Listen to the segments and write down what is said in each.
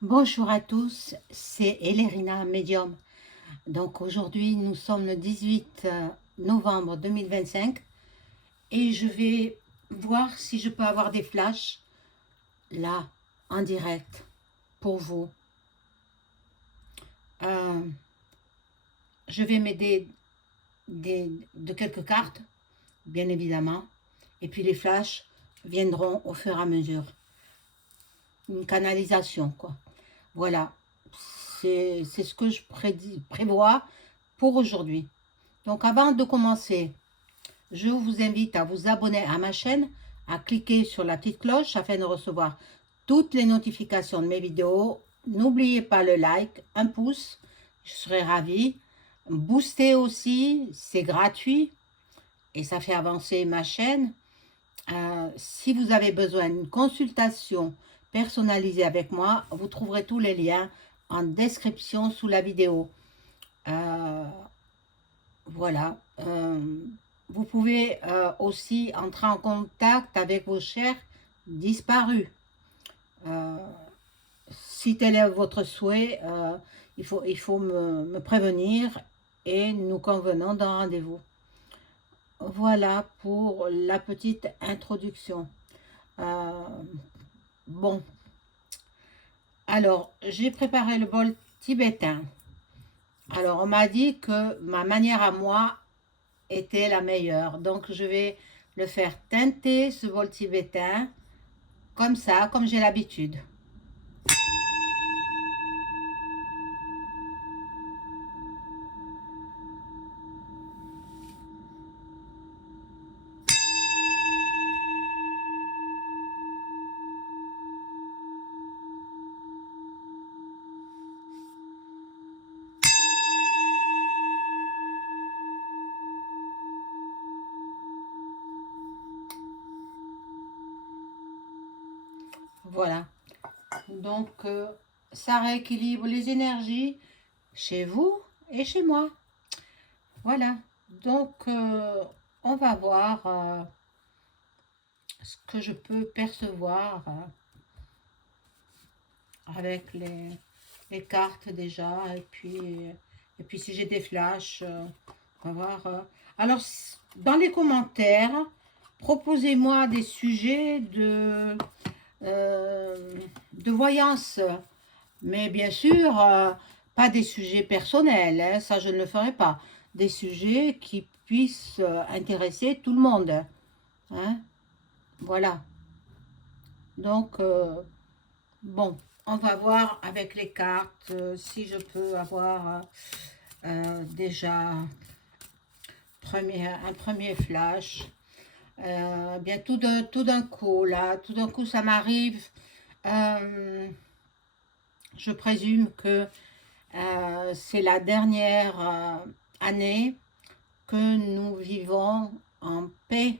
Bonjour à tous, c'est Elérina Medium. Donc aujourd'hui, nous sommes le 18 novembre 2025 et je vais voir si je peux avoir des flashs là, en direct, pour vous. Euh, je vais m'aider de quelques cartes, bien évidemment, et puis les flashs viendront au fur et à mesure. Une canalisation, quoi. Voilà, c'est ce que je prévois pour aujourd'hui. Donc avant de commencer, je vous invite à vous abonner à ma chaîne, à cliquer sur la petite cloche afin de recevoir toutes les notifications de mes vidéos. N'oubliez pas le like, un pouce, je serai ravie. Booster aussi, c'est gratuit et ça fait avancer ma chaîne. Si vous avez besoin d'une consultation personnalisée avec moi, vous trouverez tous les liens en description sous la vidéo. Voilà. Vous pouvez aussi entrer en contact avec vos chers disparus. Euh, si tel est votre souhait, il faut me prévenir et nous convenons d'un rendez-vous. Voilà pour la petite introduction. Euh, bon, alors j'ai préparé le bol tibétain. Alors on m'a dit que ma manière à moi était la meilleure. Donc je vais le faire teinter ce bol tibétain comme ça, comme j'ai l'habitude. Voilà. Donc ça rééquilibre les énergies chez vous et chez moi. Voilà. Donc on va voir ce que je peux percevoir avec les cartes déjà et puis si j'ai des flashs, on va voir. Alors dans les commentaires, proposez-moi des sujets de voyance, mais bien sûr pas des sujets personnels, hein, ça je ne le ferai pas, des sujets qui puissent intéresser tout le monde, hein, voilà. Donc bon, on va voir avec les cartes si je peux avoir déjà un premier flash. Bien tout d'un coup, là, tout d'un coup, ça m'arrive. Euh, je présume que c'est la dernière année que nous vivons en paix.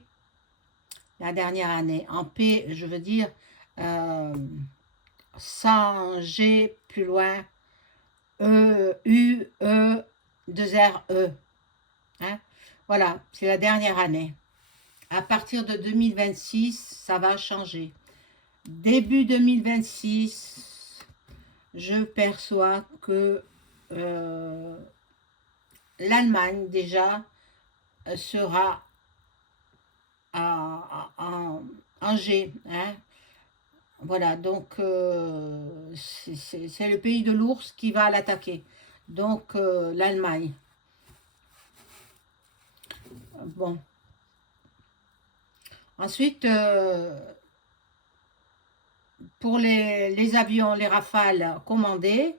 La dernière année. En paix, je veux dire, euh, sans G plus loin, E, U, E, 2 R, E. Hein? Voilà, c'est la dernière année. À partir de 2026, ça va changer. Début 2026, je perçois que l'Allemagne déjà sera en G. Hein? Voilà, donc c'est le pays de l'ours qui va l'attaquer. Donc l'Allemagne. Bon. Ensuite, pour les avions, les Rafales commandés,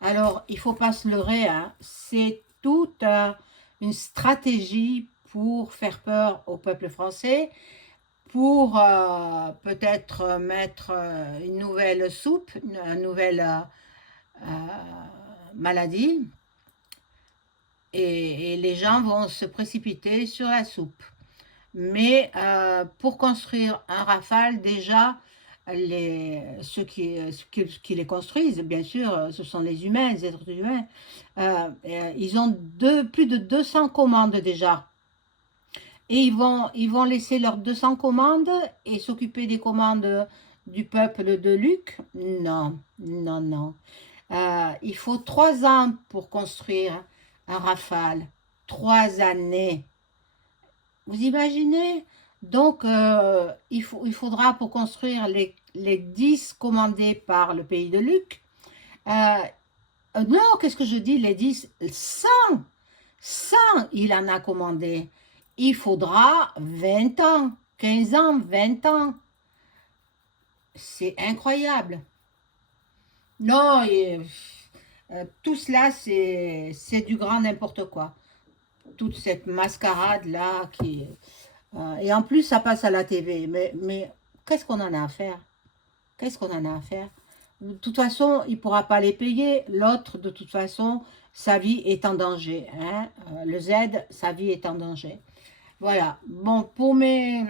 alors il ne faut pas se leurrer, hein, c'est toute une stratégie pour faire peur au peuple français, pour peut-être mettre une nouvelle soupe, une nouvelle maladie, et les gens vont se précipiter sur la soupe. Mais pour construire un Rafale, déjà, ceux qui les construisent, bien sûr, ce sont les humains, les êtres humains. Ils ont plus de 200 commandes déjà. Et ils vont laisser leurs 200 commandes et s'occuper des commandes du peuple de Luc? Non, non, non. Il faut 3 ans pour construire un Rafale. 3 années. Vous imaginez? Donc, il faudra pour construire les 10 commandés par le pays de Luc. Non, qu'est-ce que je dis? Les 10, 100. 100, il en a commandé. Il faudra 20 ans, 15 ans, 20 ans. C'est incroyable. Non, tout cela, c'est du grand n'importe quoi. Toute cette mascarade-là et en plus, ça passe à la TV. Mais qu'est-ce qu'on en a à faire? Qu'est-ce qu'on en a à faire? De toute façon, il ne pourra pas les payer. L'autre, de toute façon, sa vie est en danger. Hein? Le Z, sa vie est en danger. Voilà. Bon, pour mes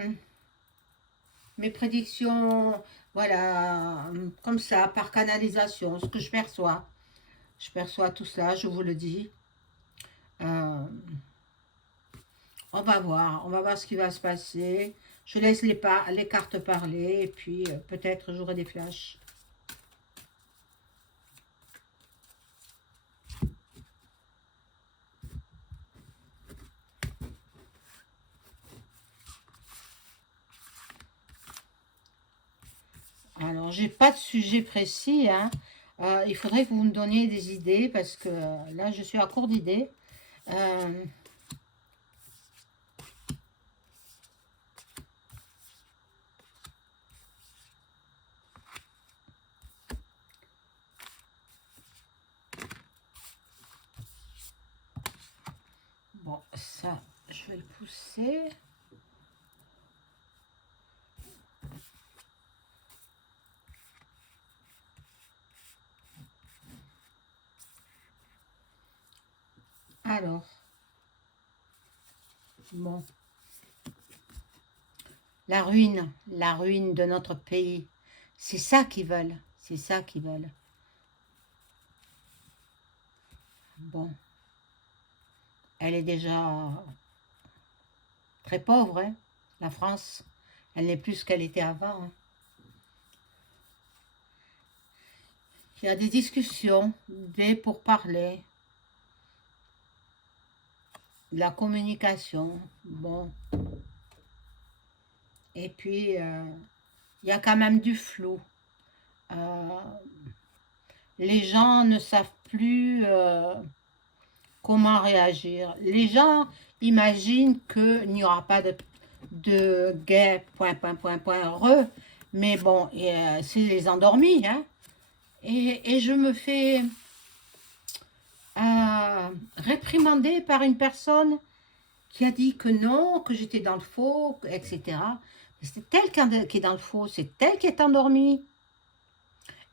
prédictions, voilà, comme ça, par canalisation, ce que je perçois. Je perçois tout cela, je vous le dis. Euh, on va voir ce qui va se passer. Je laisse les cartes parler et puis peut-être j'aurai des flashs. Alors, j'ai pas de sujet précis, hein. Il faudrait que vous me donniez des idées parce que là, je suis à court d'idées. Bon, ça, je vais le pousser. Alors, bon, la ruine de notre pays. C'est ça qu'ils veulent, c'est ça qu'ils veulent. Bon, elle est déjà très pauvre, hein, la France. Elle n'est plus ce qu'elle était avant, hein. Il y a des discussions, des pourparlers, de la communication, bon. Et puis, il y a quand même du flou. Euh, les gens ne savent plus comment réagir. Les gens imaginent qu'il n'y aura pas de guerre, point, point, point, point, mais bon, c'est les endormis, hein. Et je me fais réprimander par une personne qui a dit que non, que j'étais dans le faux, etc. C'est elle qui est dans le faux, c'est elle qui est endormie.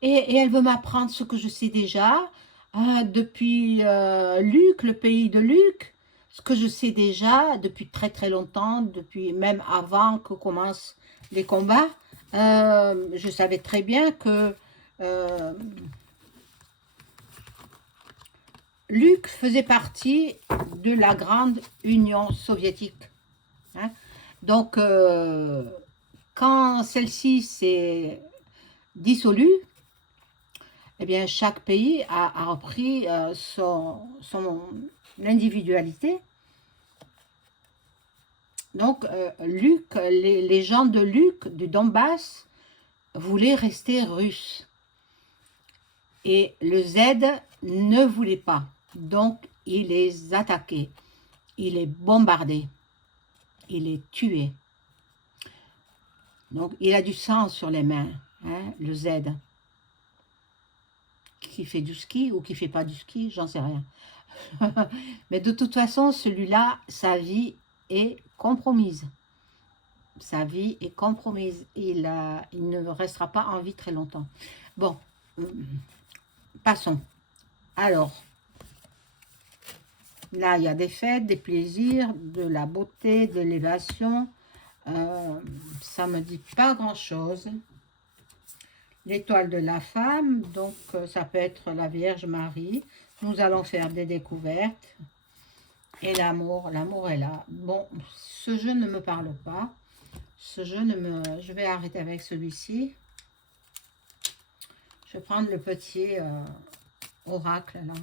Et elle veut m'apprendre ce que je sais déjà, depuis Luc, le pays de Luc, ce que je sais déjà depuis très très longtemps, depuis même avant que commencent les combats. Je savais très bien que Luc faisait partie de la grande Union soviétique. Hein. Donc, quand celle-ci s'est dissolue, eh bien, chaque pays a repris son individualité. Donc, Luc, les gens de Luc, du Donbass, voulaient rester russes. Et le Z ne voulait pas. Donc, il les attaquait. Il les bombardait. Il les tuait. Donc, il a du sang sur les mains, hein, le Z. Qui fait du ski ou qui fait pas du ski, j'en sais rien. Mais de toute façon, celui-là, sa vie est compromise. Sa vie est compromise. Il ne restera pas en vie très longtemps. Bon, passons. Alors, là, il y a des fêtes, des plaisirs, de la beauté, de l'élévation. Ça me dit pas grand-chose. L'étoile de la femme, donc ça peut être la Vierge Marie. Nous allons faire des découvertes. Et l'amour est là. Bon, ce jeu ne me parle pas. Ce jeu ne me... Je vais arrêter avec celui-ci. Je vais prendre le petit oracle là.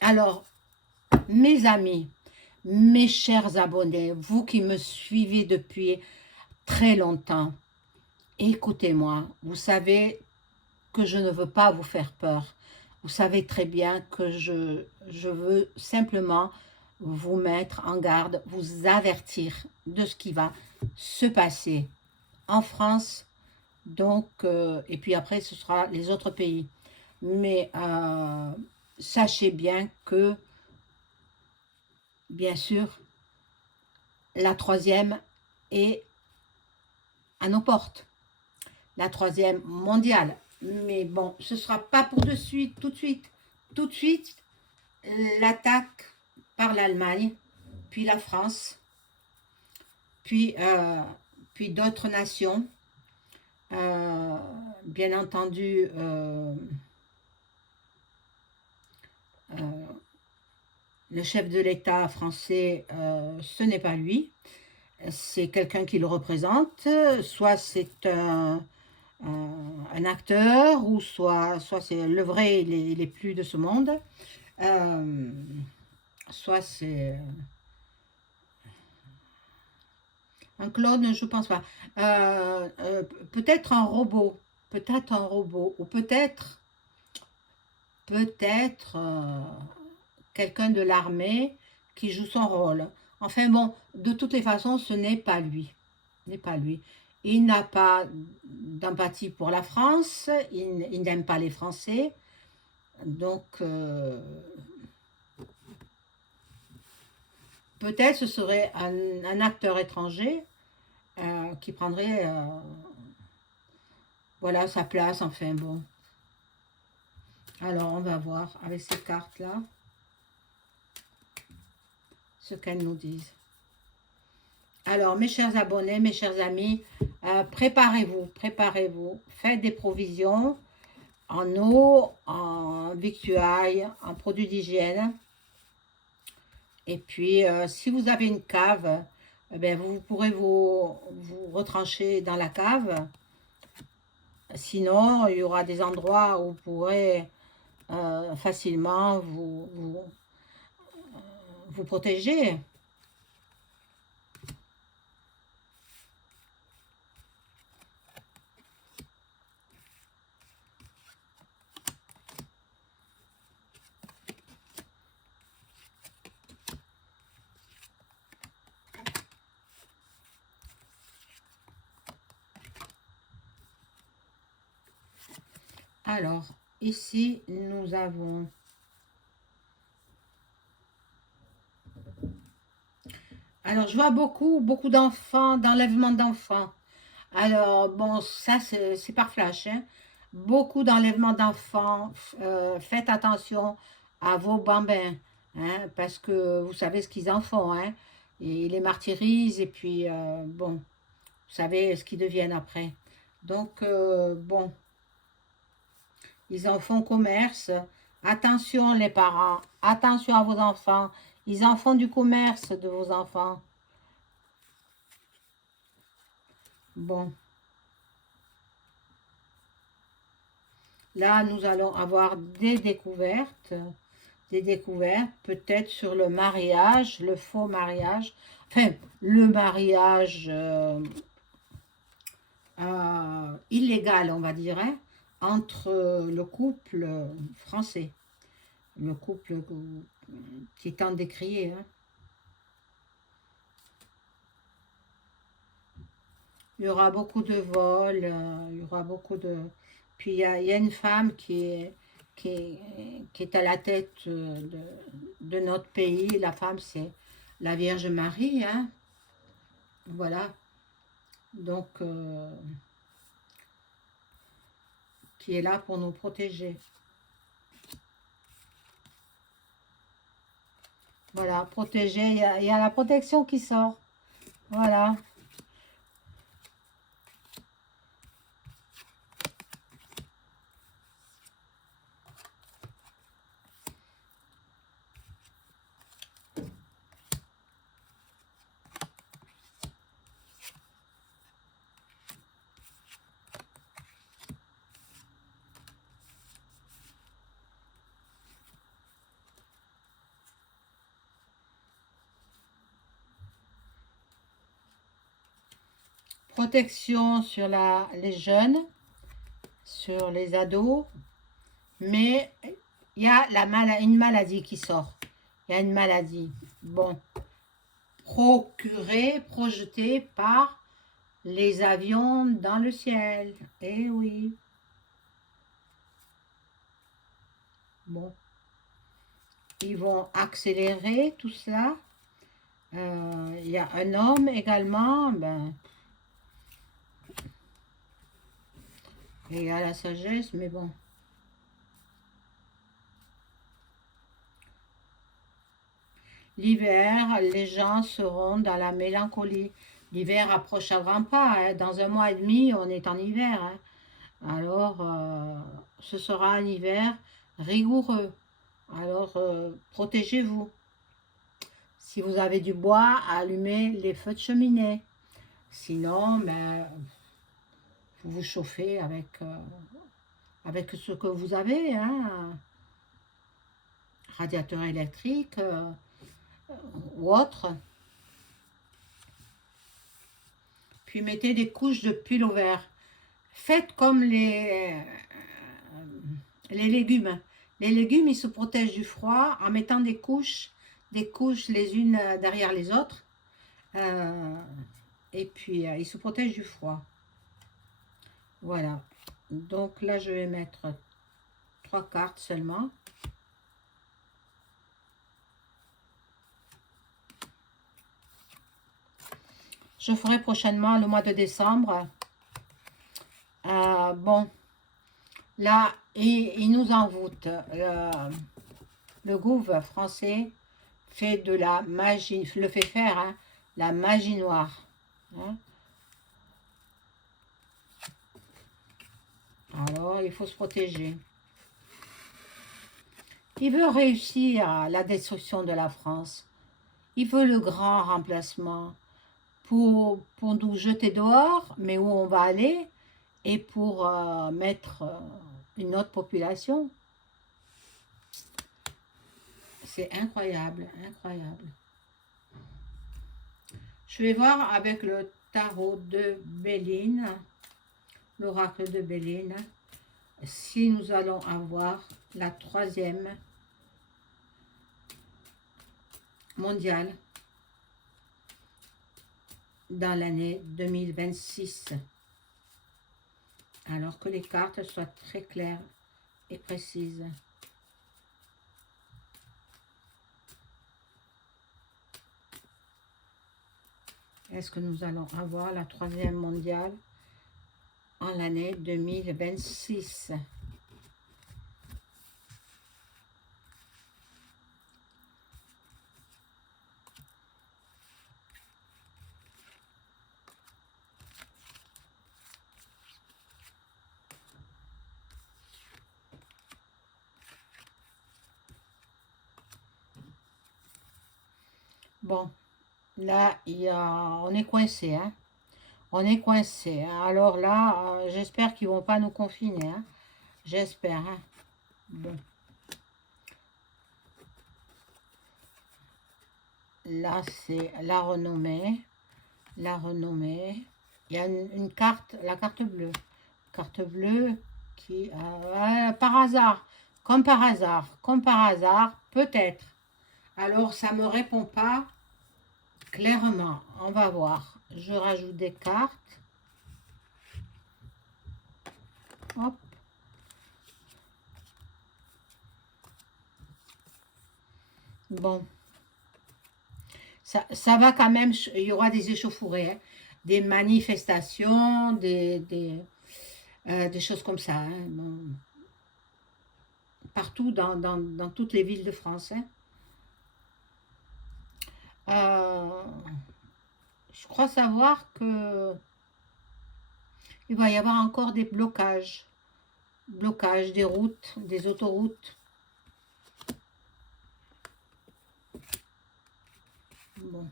Alors, mes amis, mes chers abonnés, vous qui me suivez depuis très longtemps, écoutez-moi, vous savez que je ne veux pas vous faire peur. Vous savez très bien que je veux simplement vous mettre en garde, vous avertir de ce qui va se passer en France, donc, et puis après ce sera les autres pays. Mais sachez bien que, bien sûr, la troisième est à nos portes, la troisième mondiale. Mais bon, ce ne sera pas pour de suite, tout de suite. Tout de suite, l'attaque par l'Allemagne, puis la France, puis, puis d'autres nations. Bien entendu, le chef de l'État français, ce n'est pas lui. C'est quelqu'un qui le représente. Soit c'est un acteur, ou soit c'est le vrai, il est plus de ce monde. Soit c'est un clone, je pense pas. Peut-être un robot, ou peut-être quelqu'un de l'armée qui joue son rôle. Enfin bon, de toutes les façons, ce n'est pas lui. N'est pas lui. Il n'a pas d'empathie pour la France, il n'aime pas les Français, donc peut-être ce serait un acteur étranger qui prendrait voilà sa place, enfin bon. Alors on va voir avec ces cartes-là ce qu'elles nous disent. Alors mes chers abonnés, mes chers amis, préparez-vous, faites des provisions en eau, en victuailles, en produits d'hygiène. Et puis, si vous avez une cave, eh bien, vous pourrez vous retrancher dans la cave. Sinon, il y aura des endroits où vous pourrez facilement vous protéger. Alors, ici, nous avons... Alors, je vois beaucoup d'enfants, d'enlèvement d'enfants. Alors, bon, ça, c'est par flash, hein. Beaucoup d'enlèvements d'enfants. Faites attention à vos bambins, hein, parce que vous savez ce qu'ils en font, hein. Et ils les martyrisent, et puis, bon, vous savez ce qu'ils deviennent après. Donc, bon, ils en font commerce. Attention, les parents, attention à vos enfants. Ils en font du commerce de vos enfants. Bon, là, nous allons avoir des découvertes, peut-être sur le mariage, le faux mariage, enfin, le mariage illégal, on va dire, hein, entre le couple français, le couple qui est tant décrié, hein. Il y aura beaucoup de vols, il y aura beaucoup de... Puis il y a une femme qui est à la tête de notre pays. La femme, c'est la Vierge Marie, hein. Voilà. Donc, qui est là pour nous protéger. Voilà, protéger. Il y a la protection qui sort. Voilà. Protection sur les jeunes, sur les ados, mais il y a une maladie qui sort. Il y a une maladie. Bon, projetée par les avions dans le ciel. Eh oui. Bon, ils vont accélérer tout ça. Il y a un homme également. Ben, et il y a la sagesse, mais bon. L'hiver, les gens seront dans la mélancolie. L'hiver approche à grands pas. Hein. Dans un mois et demi, on est en hiver. Hein. Alors, ce sera un hiver rigoureux. Alors, protégez-vous. Si vous avez du bois, allumez les feux de cheminée. Sinon, ben, vous vous chauffez avec ce que vous avez. Hein. Radiateur électrique ou autre. Puis mettez des couches de pull au vert. Faites comme les légumes. Les légumes, ils se protègent du froid en mettant des couches les unes derrière les autres. Et puis, ils se protègent du froid. Voilà. Donc là, je vais mettre 3 cartes seulement. Je ferai prochainement le mois de décembre. Bon, là, il nous envoûte. Le gouvernement français fait de la magie, le fait faire, hein, la magie noire. Hein. Alors, il faut se protéger. Il veut réussir la destruction de la France. Il veut le grand remplacement pour nous jeter dehors, mais où on va aller, et pour mettre une autre population. C'est incroyable, incroyable. Je vais voir avec le tarot de Béline, l'oracle de Béline, si nous allons avoir la 3e mondiale dans l'année 2026. Alors que les cartes soient très claires et précises. Est-ce que nous allons avoir la 3e mondiale en l'année 2026? Bon, là, on est coincé, hein. On est coincé. Hein. Alors là, j'espère qu'ils ne vont pas nous confiner. Hein. J'espère. Hein. Bon. Là, c'est la renommée. La renommée. Il y a une carte, la carte bleue. Carte bleue qui, par hasard, comme par hasard, peut-être. Alors, ça ne me répond pas clairement. On va voir. Je rajoute des cartes. Hop. Bon. Ça va quand même, il y aura des échauffourées, hein, des manifestations, des choses comme ça. Hein, bon. Partout dans toutes les villes de France. Hein. Je crois savoir que il va y avoir encore des blocages. Blocages des routes, des autoroutes. Bon.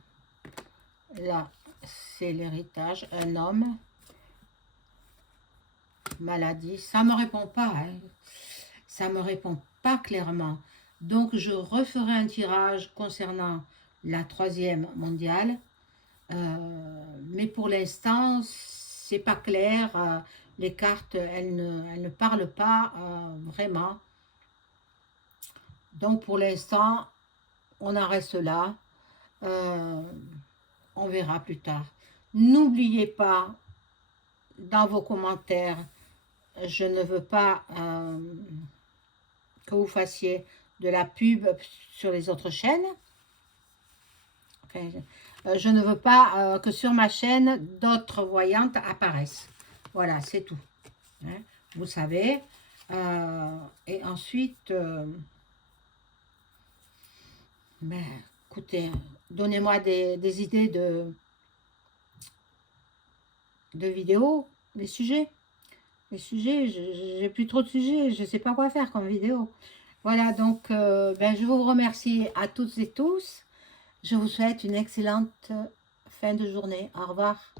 Là, c'est l'héritage. Un homme. Maladie. Ça ne me répond pas. Hein. Ça ne me répond pas clairement. Donc, je referai un tirage concernant la 3e mondiale. Mais pour l'instant, c'est pas clair. Les cartes, elles ne parlent pas vraiment. Donc pour l'instant, on en reste là. Euh, on verra plus tard. N'oubliez pas, dans vos commentaires, je ne veux pas que vous fassiez de la pub sur les autres chaînes. Enfin, je ne veux pas que sur ma chaîne, d'autres voyantes apparaissent. Voilà, c'est tout. Hein, vous savez. Et ensuite, ben, écoutez, donnez-moi des idées de vidéos, des sujets. Les sujets, j'ai plus trop de sujets, je ne sais pas quoi faire comme vidéo. Voilà, donc ben, je vous remercie à toutes et tous. Je vous souhaite une excellente fin de journée. Au revoir.